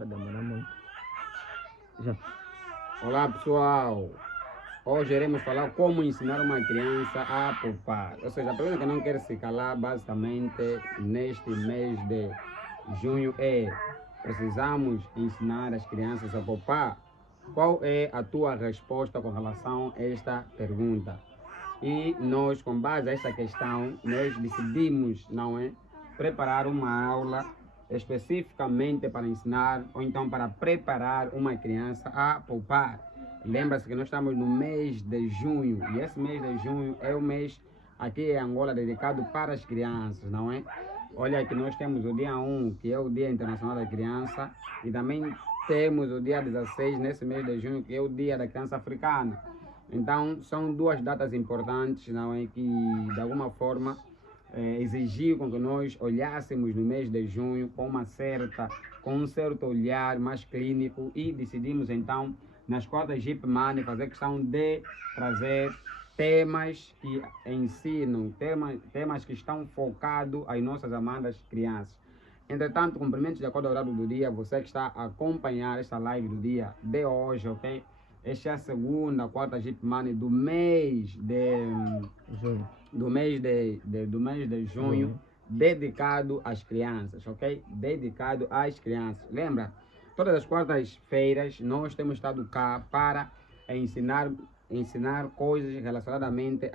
Vai demorar muito. Já. Olá pessoal, hoje iremos falar como ensinar uma criança a poupar. Ou seja, a pergunta que não quer se calar basicamente neste mês de junho é: precisamos ensinar as crianças a poupar? Qual é a tua resposta com relação a esta pergunta? E nós, com base a esta questão, nós decidimos, não é, preparar uma aula especificamente para ensinar ou então para preparar uma criança a poupar. Lembra-se que nós estamos no mês de junho e esse mês de junho é o mês aqui em Angola dedicado para as crianças, não é? Olha que nós temos o dia 1, que é o Dia Internacional da Criança, e também temos o dia 16 nesse mês de junho, que é o Dia da Criança Africana. Então, são duas datas importantes, não é, que de alguma forma exigiu com que nós olhássemos no mês de junho com um certo olhar mais clínico e decidimos então nas quartas Jeep Money fazer questão de trazer temas que ensinam, temas que estão focados às nossas amadas crianças. Entretanto, cumprimentos de acordo ao horário do dia, você que está a acompanhar esta live do dia de hoje, ok? Esta é a segunda, quarta Jeep Money do mês de Junho. do mês de junho, dedicado às crianças, ok? Dedicado às crianças. Lembra? Todas as quartas-feiras nós temos estado cá para ensinar coisas relacionadamente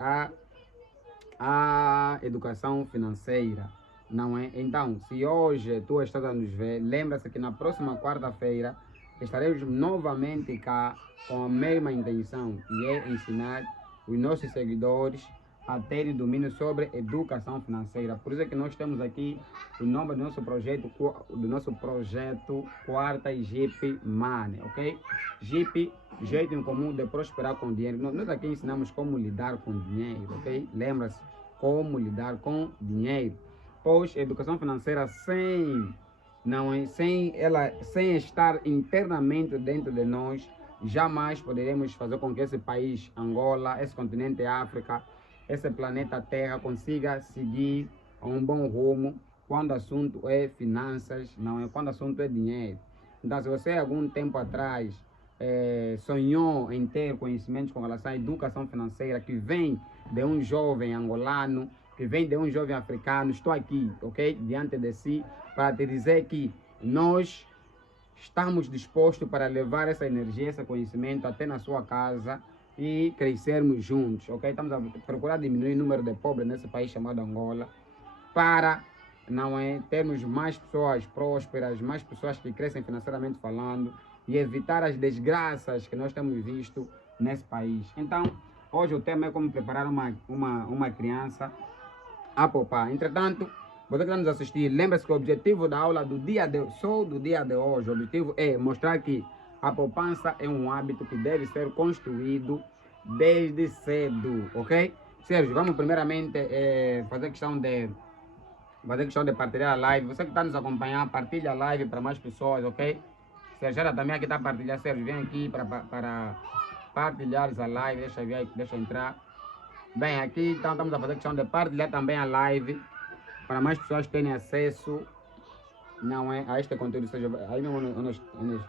à educação financeira, não é? Então, se hoje tu estás a nos ver, lembra-se que na próxima quarta-feira estaremos novamente cá com a mesma intenção, que é ensinar os nossos seguidores a terem domínio sobre educação financeira. Por isso é que nós temos aqui o nome do nosso projeto Quarta Jeep Money, ok? Jeep, jeito em comum de prosperar com dinheiro. Nós aqui ensinamos como lidar com dinheiro, ok? Lembra-se, como lidar com dinheiro. Pois educação financeira sem estar internamente dentro de nós, jamais poderemos fazer com que esse país, Angola, esse continente África, esse planeta Terra consiga seguir a um bom rumo quando o assunto é finanças, não é? Quando o assunto é dinheiro. Então, se você algum tempo atrás sonhou em ter conhecimentos com relação à educação financeira que vem de um jovem angolano, que vem de um jovem africano, estou aqui, ok? Diante de si, para te dizer que nós estamos dispostos para levar essa energia, esse conhecimento até na sua casa e crescermos juntos, ok? Estamos a procurar diminuir o número de pobres nesse país chamado Angola para, não é, termos mais pessoas prósperas, mais pessoas que crescem financeiramente falando e evitar as desgraças que nós temos visto nesse país. Então, hoje o tema é como preparar uma criança a poupar. Entretanto, você que está nos assistir, lembra-se que o objetivo da aula do dia de hoje, o objetivo é mostrar que a poupança é um hábito que deve ser construído desde cedo, ok? Sérgio, vamos primeiramente fazer questão de partilhar a live. Você que está nos acompanhando, partilha a live para mais pessoas, ok? Sérgio também aqui está a partilhar. Sérgio, vem aqui para partilhar a live. Deixa entrar. Bem, aqui então estamos a fazer questão de partilhar também a live para mais pessoas terem acesso, não é, a este conteúdo. Seja, aí mesmo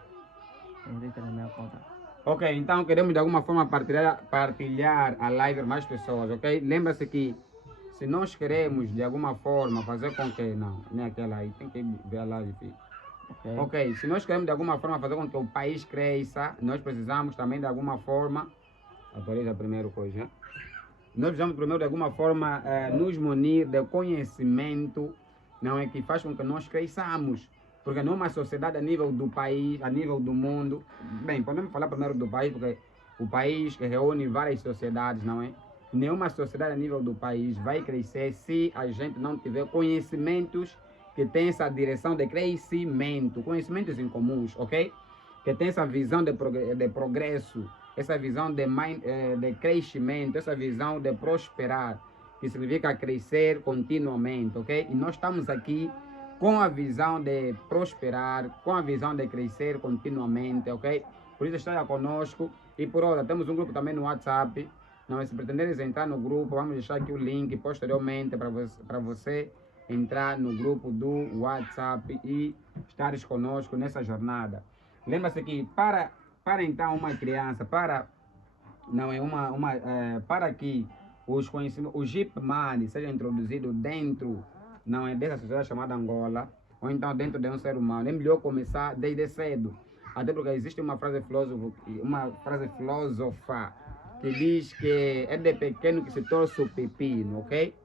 Entra na minha conta. Ok, então queremos de alguma forma partilhar a live para mais pessoas, ok? Lembra-se que se nós queremos de alguma forma fazer com que... Não, nem aquela aí, tem que ver a live, filho. Ok, se nós queremos de alguma forma fazer com que o país cresça, nós precisamos também de alguma forma... Atualiza primeiro coisa, né? Nós precisamos primeiro de alguma forma nos munir de conhecimento, não é, que faz com que nós cresçamos. Porque numa sociedade a nível do país, a nível do mundo, bem, podemos falar primeiro do país, porque o país reúne várias sociedades, não é? Nenhuma sociedade a nível do país vai crescer se a gente não tiver conhecimentos que tem essa direção de crescimento, conhecimentos em comuns, ok? Que tem essa visão de progresso, essa visão de crescimento, essa visão de prosperar, que significa crescer continuamente, ok? E nós estamos aqui com a visão de prosperar, com a visão de crescer continuamente, ok? Por isso esteja conosco. E por outra, temos um grupo também no WhatsApp. Não, se pretenderes entrar no grupo, vamos deixar aqui o link posteriormente para você entrar no grupo do WhatsApp e estares conosco nessa jornada. Lembra-se que para então uma criança, não é para que os conhecimentos, o Jeep Money seja introduzido dentro, não é, dessa sociedade chamada Angola, ou então dentro de um ser humano, é melhor começar desde cedo. Até porque existe uma frase filósofa que diz que é de pequeno que se torce o pepino, ok?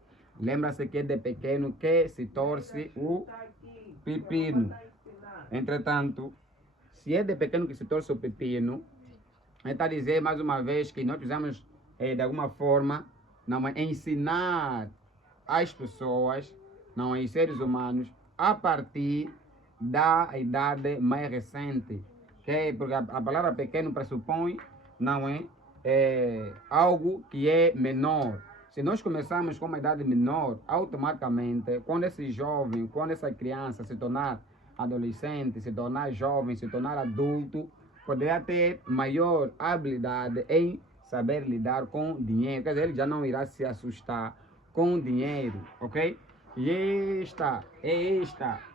Lembra-se que é de pequeno que se torce o pepino. Entretanto, se é de pequeno que se torce o pepino, está a dizer mais uma vez que nós precisamos, de alguma forma, não é, ensinar as pessoas, não é, os seres humanos, a partir da idade mais recente. Okay? Porque a palavra pequeno pressupõe, não é, algo que é menor. Se nós começarmos com uma idade menor, automaticamente, quando esse jovem, quando essa criança se tornar adolescente, se tornar jovem, se tornar adulto, poderá ter maior habilidade em saber lidar com dinheiro. Quer dizer, ele já não irá se assustar com dinheiro, ok? E esta é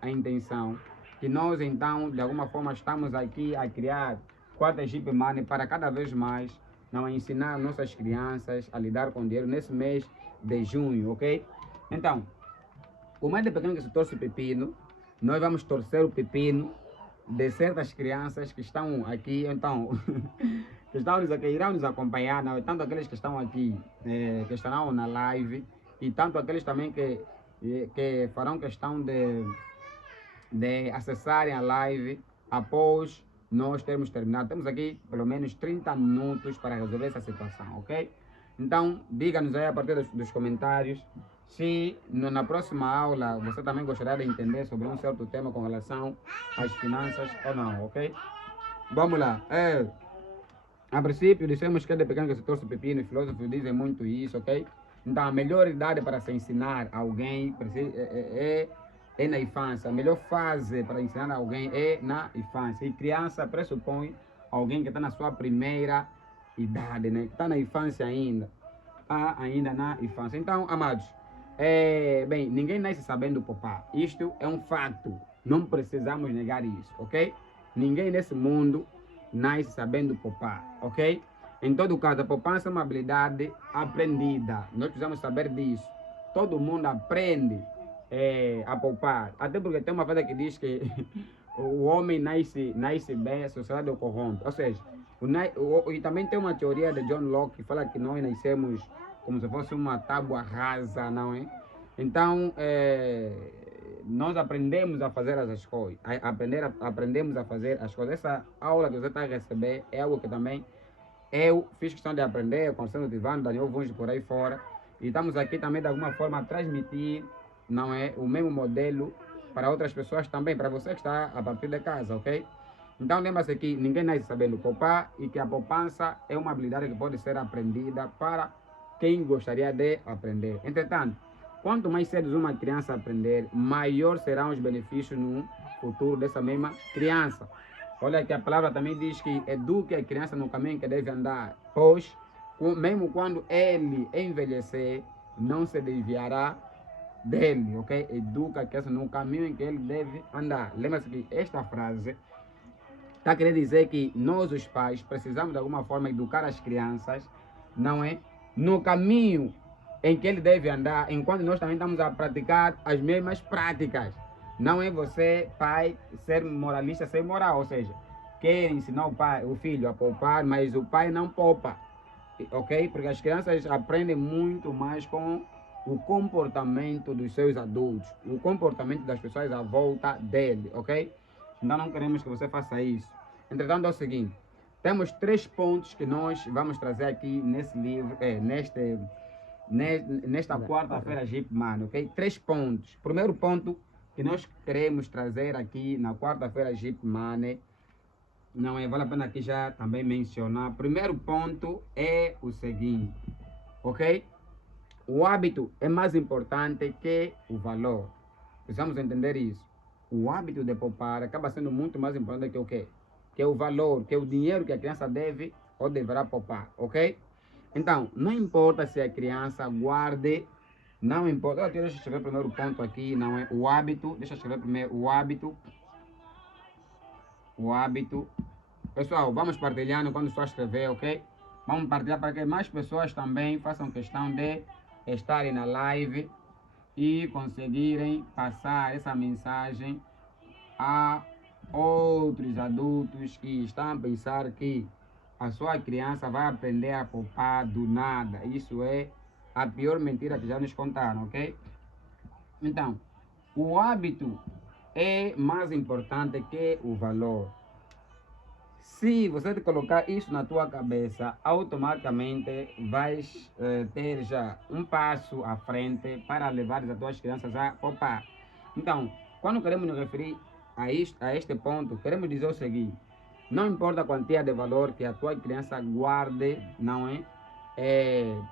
a intenção que nós, então, de alguma forma, estamos aqui a criar Quarta Jeep Money para cada vez mais não ensinar nossas crianças a lidar com dinheiro nesse mês de junho, ok? Então, como é de pequeno que se torce o pepino, nós vamos torcer o pepino de certas crianças que estão aqui, então, que irão nos acompanhar, não? Tanto aqueles que estão aqui, que estarão na live, e tanto aqueles também que farão questão de acessarem a live após nós termos terminado. Temos aqui pelo menos 30 minutos para resolver essa situação, ok? Então, diga-nos aí a partir dos comentários se na próxima aula você também gostaria de entender sobre um certo tema com relação às finanças ou não, ok? Vamos lá. A princípio, dissemos que é de pequeno que se torce o pepino, os filósofos dizem muito isso, ok? Então, a melhor idade para se ensinar alguém é na infância. A melhor fase para ensinar alguém é na infância. E criança pressupõe alguém que está na sua primeira idade, né? Que está na infância ainda. Está ainda na infância. Então, amados, bem, ninguém nasce sabendo poupar. Isto é um fato. Não precisamos negar isso, ok? Ninguém nesse mundo nasce sabendo poupar, ok? Em todo caso, a poupança é uma habilidade aprendida. Nós precisamos saber disso. Todo mundo aprende a poupar. Até porque tem uma frase que diz que o homem nasce bem, a sociedade o corrompe. Ou seja, e também tem uma teoria de John Locke que fala que nós nascemos como se fosse uma tábua rasa, não é? Então, nós aprendemos a fazer as coisas. Aprendemos a fazer as coisas. Essa aula que você está a receber é algo que também eu fiz questão de aprender com o Sr. Divano, Daniel Vunge por aí fora. E estamos aqui também de alguma forma a transmitir, não é, o mesmo modelo para outras pessoas também, para você que está a partir de casa, ok? Então lembra-se que ninguém nasce sabendo poupar e que a poupança é uma habilidade que pode ser aprendida para quem gostaria de aprender. Entretanto, quanto mais cedo uma criança aprender, maior serão os benefícios no futuro dessa mesma criança. Olha que a palavra também diz que eduque a criança no caminho que deve andar, pois mesmo quando ele envelhecer, não se desviará dele, ok? Educa a criança no caminho em que ele deve andar. Lembra-se que esta frase está querendo dizer que nós, os pais, precisamos de alguma forma educar as crianças, não é? No caminho em que ele deve andar, enquanto nós também estamos a praticar as mesmas práticas. Não é você, pai, ser moralista sem moral, ou seja, quer ensinar o filho a poupar, mas o pai não poupa, ok? Porque as crianças aprendem muito mais com o comportamento dos seus adultos, o comportamento das pessoas à volta dele, ok? Então não queremos que você faça isso. Entretanto, é o seguinte, temos 3 pontos que nós vamos trazer aqui nesse livro, nesta quarta-feira Jeep Money, ok? 3 pontos. Primeiro ponto que nós queremos trazer aqui na quarta-feira Jeep Money, não é, vale a pena aqui já também mencionar. Primeiro ponto é o seguinte, ok? O hábito é mais importante que o valor. Precisamos entender isso. O hábito de poupar acaba sendo muito mais importante que o quê? Que o valor, que o dinheiro que a criança deve ou deverá poupar, ok? Então, não importa se a criança guarde, não importa. Deixa eu escrever o primeiro ponto aqui, não é? O hábito, deixa eu escrever primeiro o hábito o hábito. Pessoal, vamos partilhando quando só escrever, ok? Vamos partilhar para que mais pessoas também façam questão de estarem na live e conseguirem passar essa mensagem a outros adultos que estão a pensar que a sua criança vai aprender a poupar do nada. Isso é a pior mentira que já nos contaram, ok? Então, o hábito é mais importante que o valor. Se você colocar isso na tua cabeça, automaticamente vais ter já um passo à frente para levar as tuas crianças a poupar. Então, quando queremos nos referir a este ponto, queremos dizer o seguinte: não importa a quantia de valor que a tua criança guarde, não é?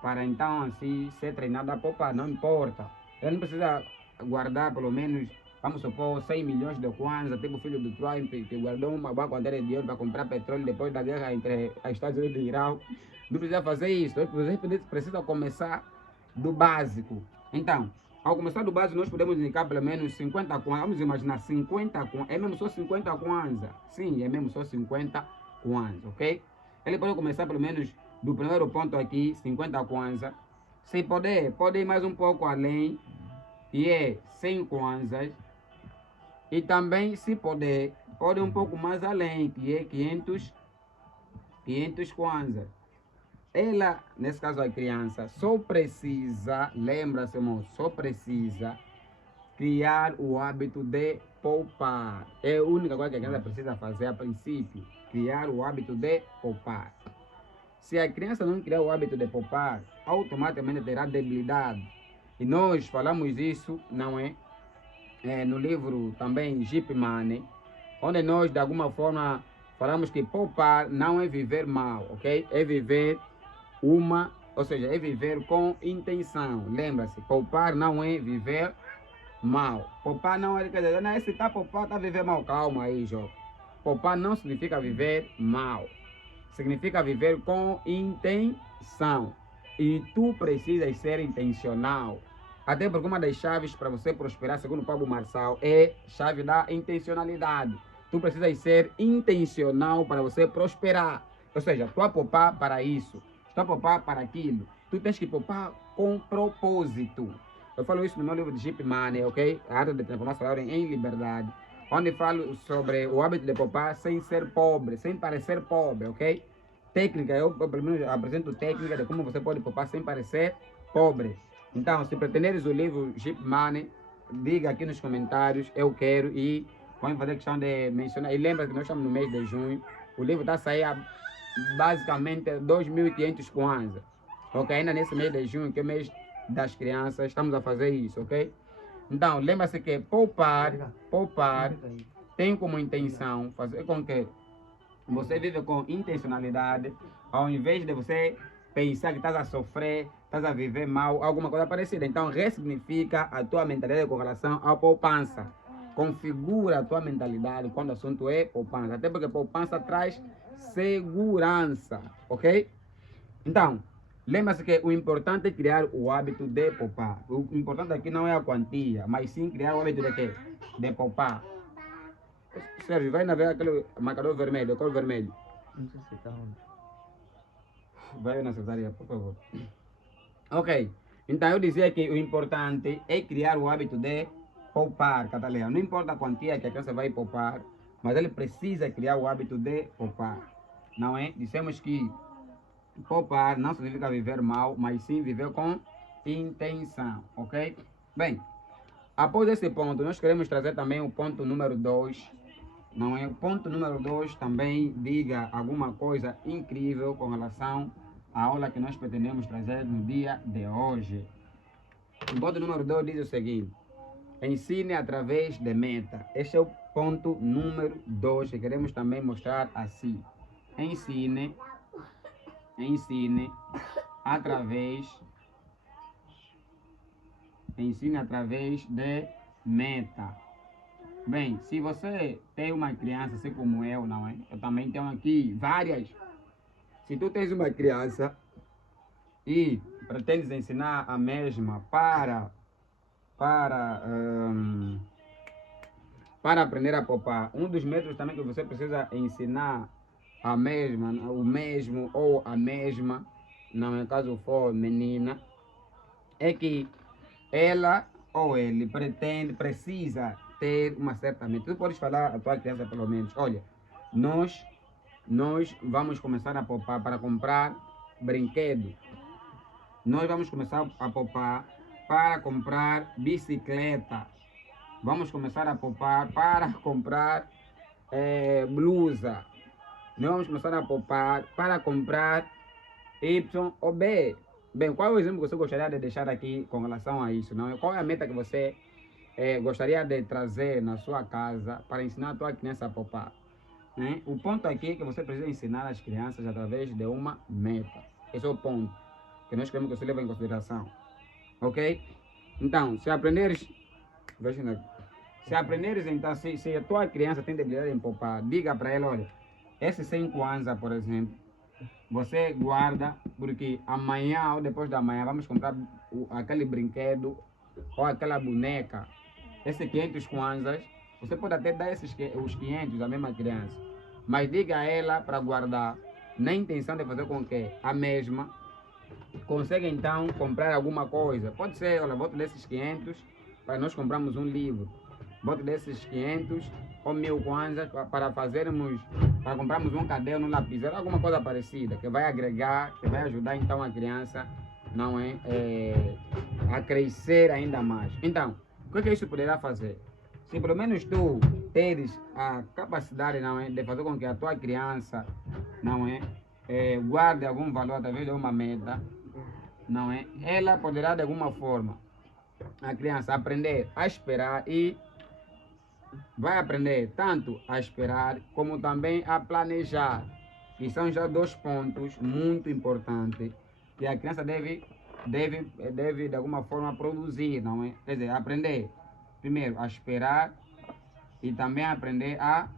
Para então assim ser treinada a poupar, não importa. Ela não precisa guardar pelo menos, vamos supor, 100 milhões de kwanza, tipo o filho do Trump, que guardou uma boa quantidade de dinheiro para comprar petróleo depois da guerra entre os Estados Unidos e Irã. Não precisa fazer isso, você precisa começar do básico. Então, ao começar do básico, nós podemos indicar pelo menos 50 kwanza, vamos imaginar 50 kwanza, é mesmo só 50 kwanza, sim, é mesmo só 50 kwanza, ok? Ele pode começar pelo menos do primeiro ponto aqui, 50 kwanza. Se puder, pode ir mais um pouco além, e é 100 kwanzas. E também, se puder, pode ir um pouco mais além, que é 500 kwanzas. Ela, nesse caso a criança, só precisa, lembra-se, irmão, só precisa criar o hábito de poupar. É a única coisa que a criança precisa fazer a princípio, criar o hábito de poupar. Se a criança não criar o hábito de poupar, automaticamente terá debilidade. E nós falamos isso, não é? No livro também Jeep Money, onde nós de alguma forma falamos que poupar não é viver mal, ok? É viver ou seja, é viver com intenção. Lembra-se, poupar não é viver mal. Poupar não é, quer dizer, não, esse tá poupar, tá viver mal. Calma aí, Jó. Poupar não significa viver mal. Significa viver com intenção. E tu precisas ser intencional. Até porque uma das chaves para você prosperar, segundo o Pablo Marçal, é chave da intencionalidade. Tu precisas ser intencional para você prosperar. Ou seja, tu a poupar para isso, tu a poupar para aquilo. Tu tens que poupar com propósito. Eu falo isso no meu livro de Jeep Money, ok? A arte de transformar salário em liberdade. Onde falo sobre o hábito de poupar sem ser pobre, sem parecer pobre, ok? Técnica, eu pelo menos apresento técnica de como você pode poupar sem parecer pobre. Então, se pretenderes o livro Jeep Money, diga aqui nos comentários, eu quero, e vamos fazer questão de mencionar. E lembra que nós estamos no mês de junho, o livro está a sair a basicamente 2.500 kwanza, ok? Ainda nesse mês de junho, que é o mês das crianças, estamos a fazer isso, ok? Então, lembra-se que poupar tem como intenção fazer com que você vive com intencionalidade, ao invés de você pensar que estás a sofrer, estás a viver mal, alguma coisa parecida. Então, ressignifica a tua mentalidade com relação à poupança. Configura a tua mentalidade quando o assunto é poupança. Até porque poupança traz segurança, ok? Então, lembra-se que o importante é criar o hábito de poupar. O importante aqui não é a quantia, mas sim criar o hábito de quê? De poupar. Sérgio, vai navegar aquele marcador vermelho, a cor vermelho. Não sei se tá onde. Vai na secretaria, por favor. Ok. Então eu dizia que o importante é criar o hábito de poupar, Catalina. Não importa a quantia que a criança vai poupar, mas ele precisa criar o hábito de poupar. Não é? Dissemos que poupar não significa viver mal, mas sim viver com intenção, ok? Bem, após esse ponto, nós queremos trazer também o ponto número 2. Não é? O ponto número 2 também diga alguma coisa incrível com relação à aula que nós pretendemos trazer no dia de hoje. O ponto número 2 diz o seguinte: ensine através de meta. Este é o ponto número 2 que queremos também mostrar assim. Ensine através de meta. Bem, se você tem uma criança assim como eu, não é? Eu também tenho aqui várias. Se tu tens uma criança e pretendes ensinar a mesma para para aprender a poupar. Um dos métodos também que você precisa ensinar a mesma, o mesmo ou a mesma, não é caso for menina, é que ela ou ele precisa ter uma certa meta. Tu podes falar à tua criança pelo menos, olha, nós vamos começar a poupar para comprar brinquedo. Nós vamos começar a poupar para comprar bicicleta. Vamos começar a poupar para comprar blusa. Nós vamos começar a poupar para comprar Y ou B. Bem, qual é o exemplo que você gostaria de deixar aqui com relação a isso? Não? Qual é a meta que você gostaria de trazer na sua casa para ensinar a tua criança a poupar? Né? O ponto aqui é que você precisa ensinar as crianças através de uma meta. Esse é o ponto que nós queremos que você leve em consideração. Ok? Então, se aprenderes... Se aprenderes, então, se a tua criança tem debilidade em poupar, diga para ela, olha, esses 5 anos, por exemplo, você guarda, porque amanhã ou depois da manhã vamos comprar aquele brinquedo ou aquela boneca. Esses 500 kwanzas, você pode até dar os 500 à mesma criança, mas diga a ela para guardar, na intenção de fazer com que a mesma consiga então comprar alguma coisa. Pode ser, olha, volta desses 500 para nós comprarmos um livro. Volta desses 500 ou 1000 kwanzas para comprarmos um caderno, um lapiseiro, alguma coisa parecida, que vai agregar, que vai ajudar então a criança, não é, a crescer ainda mais. Então, o que isso poderá fazer? Se pelo menos tu teres a capacidade, não é, de fazer com que a tua criança, não é, guarde algum valor através de uma meta, não é, ela poderá de alguma forma, a criança, aprender a esperar e vai aprender tanto a esperar como também a planejar, que são já 2 pontos muito importantes que a criança deve de alguma forma produzir, não é? Quer dizer, aprender primeiro a esperar e também aprender a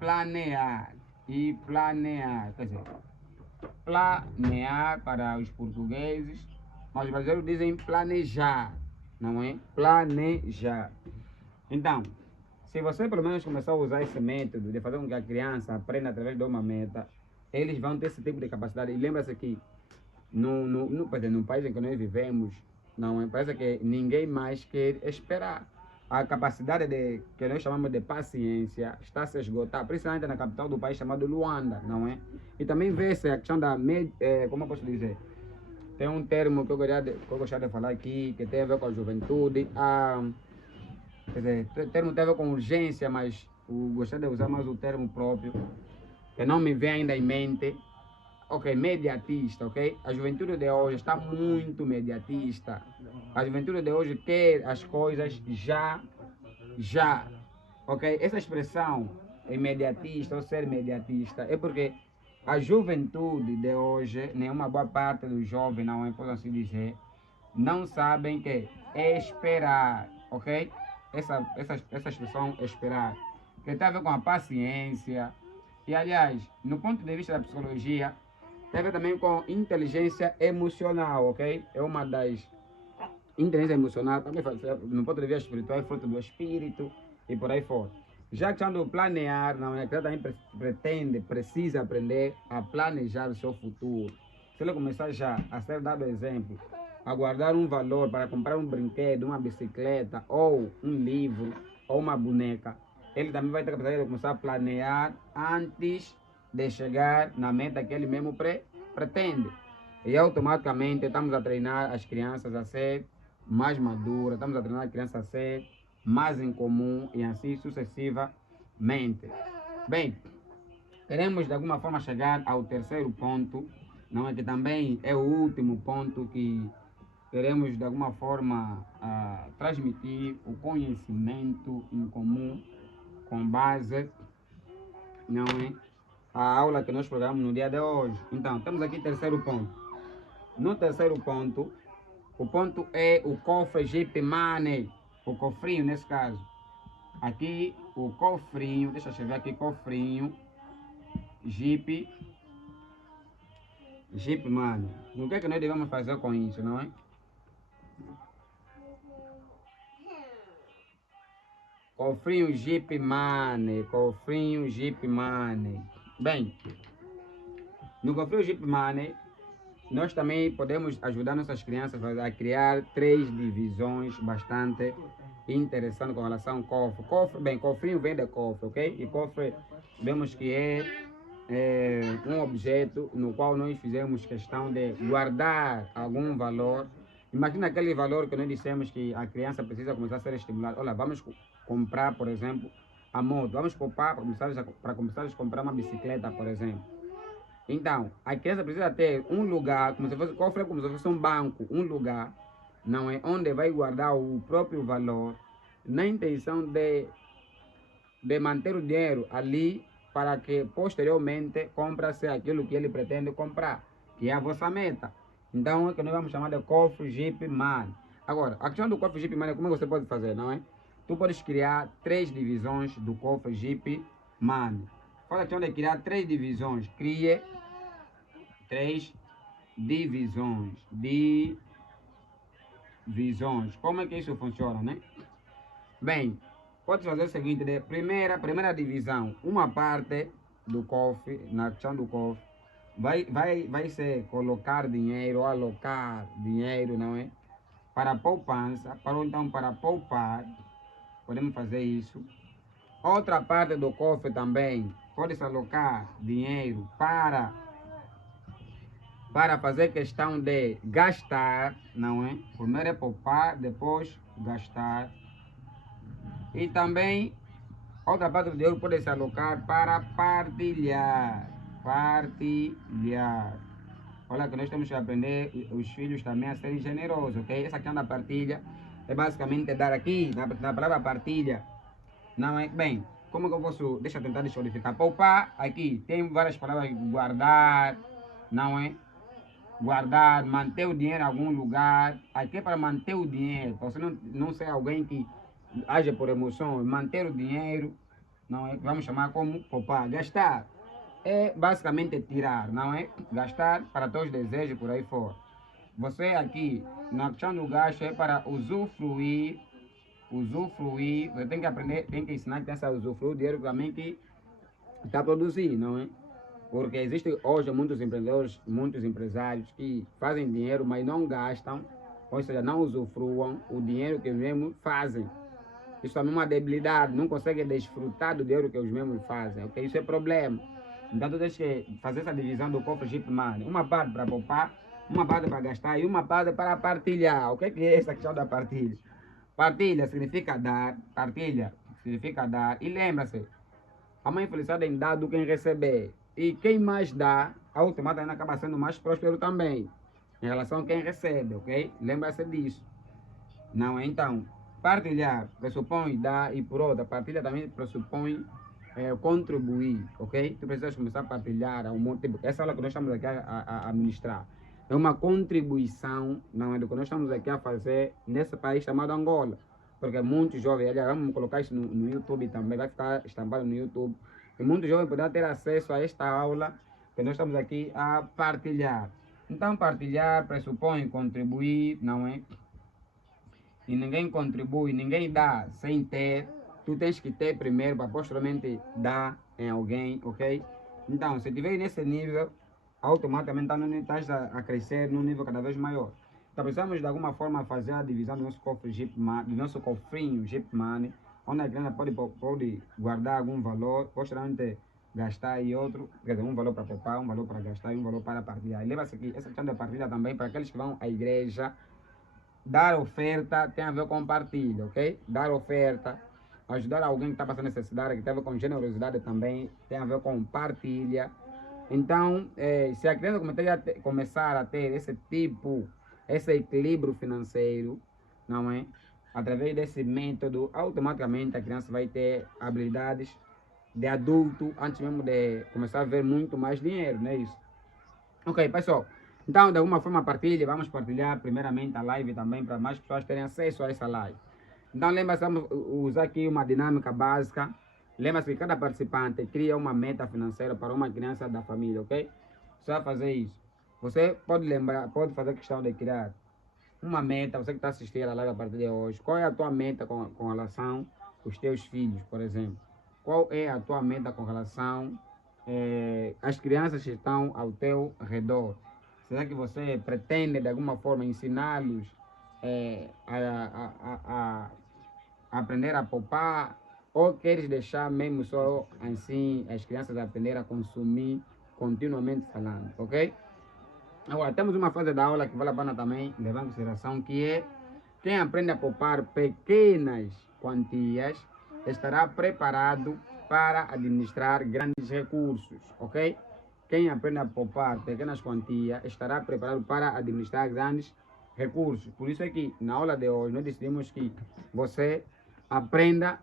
planear. E planear, quer dizer, planear para os portugueses, mas os brasileiros dizem planejar, não é? Planejar. Então, se você pelo menos começar a usar esse método de fazer com que a criança aprenda através de uma meta, eles vão ter esse tipo de capacidade. E lembra-se que no país em que nós vivemos, não é? Parece que ninguém mais quer esperar. A capacidade que nós chamamos de paciência está a se esgotar, principalmente na capital do país chamado Luanda, não é? E também vê-se a questão da, como eu posso dizer, tem um termo que eu gostaria de falar aqui, que tem a ver com a juventude, quer dizer, o termo tem a ver com urgência, mas eu gostaria de usar mais o termo próprio, que não me vem ainda em mente. Ok, mediatista, ok? A juventude de hoje está muito mediatista. A juventude de hoje quer as coisas já. Ok? Essa expressão imediatista ou ser mediatista é porque a juventude de hoje, nenhuma boa parte dos jovens, não é, posso assim dizer, não sabem que é esperar, ok? Essa expressão esperar, que tem a ver com a paciência. E aliás, no ponto de vista da psicologia, tem a ver também com inteligência emocional, ok? É uma das inteligência emocional, também no ponto de vista espiritual, é fruto do espírito e por aí fora. Já que estando planear, não é? Que também precisa aprender a planejar o seu futuro. Se ele começar já a ser dado exemplo, a guardar um valor para comprar um brinquedo, uma bicicleta, ou um livro, ou uma boneca, ele também vai ter a capacidade de começar a planear antes de chegar na meta que ele mesmo pretende. E automaticamente estamos a treinar as crianças a ser mais maduras, estamos a treinar as crianças a ser mais em comum e assim sucessivamente. Bem, queremos de alguma forma chegar ao terceiro ponto, não é, que também é o último ponto que queremos de alguma forma transmitir o conhecimento em comum com base, não é, a aula que nós programamos no dia de hoje. Então, temos aqui o terceiro ponto. No terceiro ponto, o ponto é o cofre Jeep Money, o cofrinho nesse caso. Aqui o cofrinho, deixa eu escrever aqui, cofrinho Jeep Money. O que é que nós devemos fazer com isso, não é? Cofrinho Jeep Money, cofrinho Jeep Money. Bem, no cofrinho Jeep Money, nós também podemos ajudar nossas crianças a criar 3 divisões bastante interessantes com relação ao cofre. Cofre, bem, cofrinho vem de cofre, ok? E cofre, vemos que é um objeto no qual nós fizemos questão de guardar algum valor. Imagina aquele valor que nós dissemos que a criança precisa começar a ser estimulada. Olha, vamos comprar, por exemplo, a moto. Vamos poupar para começar a comprar uma bicicleta, por exemplo. Então, a criança precisa ter um lugar, como se fosse cofre, como se fosse um banco, um lugar, não é, onde vai guardar o próprio valor, na intenção de manter o dinheiro ali para que posteriormente compra-se aquilo que ele pretende comprar, que é a vossa meta. Então, é que nós vamos chamar de cofre Jeep Money. Agora, a questão do cofre Jeep Money, como você pode fazer, não é? Tu podes criar 3 divisões do cofre Jeep Money. Faz a questão de criar 3 divisões. Crie 3 divisões. Divisões. Como é que isso funciona, né? Bem, pode fazer o seguinte, de primeira divisão, uma parte do cofre, na questão do cofre, vai ser colocar dinheiro, alocar dinheiro, não é? Para poupança, para poupar, podemos fazer isso. Outra parte do cofre também, pode-se alocar dinheiro para fazer questão de gastar, não é? Primeiro é poupar, depois gastar. E também, outra parte do dinheiro pode se alocar para partilhar. Partilhar. Olha que nós temos que aprender os filhos também a serem generosos, ok? Essa questão da partilha é basicamente dar aqui, na palavra partilha, não é? Bem, como que eu posso, deixa eu tentar descodificar. Poupar, aqui, tem várias palavras, guardar, não é? Guardar, manter o dinheiro em algum lugar. Aqui é para manter o dinheiro, para você não ser alguém que age por emoção. Manter o dinheiro, não é? Vamos chamar como poupar. Gastar é basicamente tirar, não é? Gastar para teus desejos por aí fora. Você aqui, na questão do gasto, é para usufruir. Usufruir, você tem que aprender, tem que ensinar a criança a usufruir o dinheiro também que está produzindo, não é? Porque existem hoje muitos empreendedores, muitos empresários que fazem dinheiro, mas não gastam, ou seja, não usufruam o dinheiro que os mesmos fazem. Isso também é uma debilidade, não conseguem desfrutar do dinheiro que os mesmos fazem, ok? Isso é problema. Então, tu tens que fazer essa divisão do cofre Jeep Money. Uma parte para poupar, uma parte para gastar e uma parte para partilhar. O que é essa questão da partilha? Partilha significa dar, partilha significa dar. E lembra-se, a mãe felicidade em dar do que em receber. E quem mais dá, automaticamente acaba sendo mais próspero também, em relação a quem recebe, ok? Lembra-se disso. Não é? Então, partilhar pressupõe dar e por outra, partilha também pressupõe contribuir, ok? Tu precisas começar a partilhar tipo, essa aula que nós estamos aqui a administrar é uma contribuição, não é, do que nós estamos aqui a fazer nesse país chamado Angola. Porque muitos jovens, aliás, vamos colocar isso no YouTube também, vai ficar estampado no YouTube. E muitos jovens poderão ter acesso a esta aula que nós estamos aqui a partilhar. Então, partilhar pressupõe contribuir, não é? E ninguém contribui, ninguém dá sem ter. Tu tens que ter primeiro para posteriormente dar em alguém, ok? Então, se estiver nesse nível, automaticamente estás a crescer num nível cada vez maior. Então, precisamos de alguma forma fazer a divisão do nosso cofre Jeep Money, do nosso cofrinho Jeep Money, onde a criança pode guardar algum valor, posteriormente gastar e outro, quer dizer, um valor para poupar, um valor para gastar e um valor para partilhar. E lembra-se que essa questão da partilha também, para aqueles que vão à igreja, dar oferta tem a ver com partilha, ok? Dar oferta, ajudar alguém que está passando necessidade, que tem a ver com generosidade também, tem a ver com partilha. Então, se a criança começar a ter esse tipo, esse equilíbrio financeiro, não é? Através desse método, automaticamente a criança vai ter habilidades de adulto antes mesmo de começar a ver muito mais dinheiro, não é isso? Ok, pessoal. Então, de alguma forma, vamos partilhar primeiramente a live também para mais pessoas terem acesso a essa live. Então, lembra-se, vamos usar aqui uma dinâmica básica. Lembra-se que cada participante cria uma meta financeira para uma criança da família, ok? Você vai fazer isso. Você pode fazer questão de criar uma meta, você que está assistindo a live a partir de hoje. Qual é a tua meta com relação os teus filhos, por exemplo? Qual é a tua meta com relação às crianças que estão ao teu redor? Será que você pretende, de alguma forma, ensiná-los a aprender a poupar? Ou queres deixar mesmo só assim as crianças aprender a consumir continuamente falando, ok? Agora, temos uma fase da aula que vale a pena também levar em consideração, que é quem aprende a poupar pequenas quantias estará preparado para administrar grandes recursos, ok? Quem aprende a poupar pequenas quantias estará preparado para administrar grandes recursos. Por isso é que na aula de hoje nós decidimos que você aprenda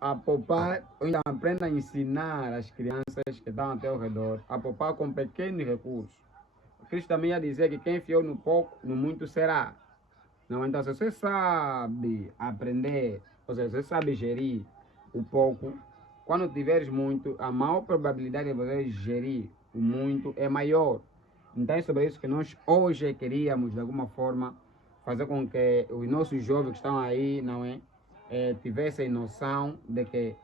a poupar, ou ainda aprenda a ensinar as crianças que estão ao teu redor a poupar com pequenos recursos. Cristo também ia dizer que quem fiou no pouco, no muito será. Não, então, se você sabe aprender, ou seja, se você sabe gerir o pouco, quando tiveres muito, a maior probabilidade de você gerir o muito é maior. Então, é sobre isso que nós hoje queríamos, de alguma forma, fazer com que os nossos jovens que estão aí, não é, tivessem noção de que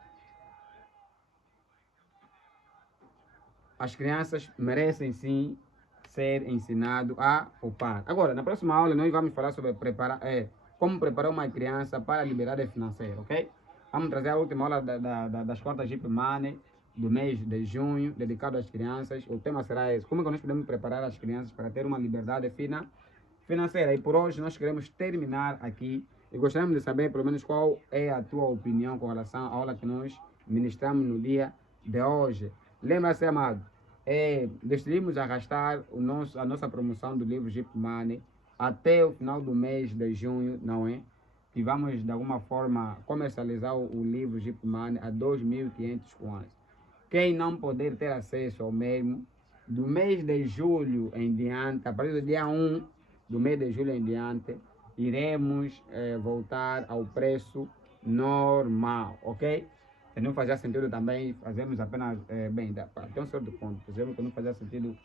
as crianças merecem sim ser ensinado a poupar. Agora, na próxima aula, nós vamos falar sobre como preparar uma criança para a liberdade financeira, ok? Vamos trazer a última aula das contas Jeep Money do mês de junho, dedicado às crianças. O tema será esse: como é que nós podemos preparar as crianças para ter uma liberdade financeira. E por hoje nós queremos terminar aqui e gostaríamos de saber, pelo menos, qual é a tua opinião com relação à aula que nós ministramos no dia de hoje. Lembra-se, amado, decidimos arrastar a nossa promoção do livro Jeep Money até o final do mês de junho, não é? E vamos, de alguma forma, comercializar o livro Jeep Money a 2.500 kwanzas. Quem não puder ter acesso ao mesmo, do mês de julho em diante, a partir do dia 1 do mês de julho em diante, iremos voltar ao preço normal, ok? Se não fazia sentido também, fazemos apenas, até um certo ponto, fazemos que não fazia sentido,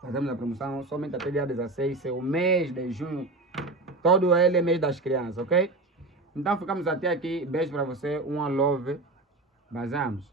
fazemos a promoção somente até dia 16, se o mês de junho, todo ele é mês das crianças, ok? Então ficamos até aqui, beijo para você, uma love, vazamos.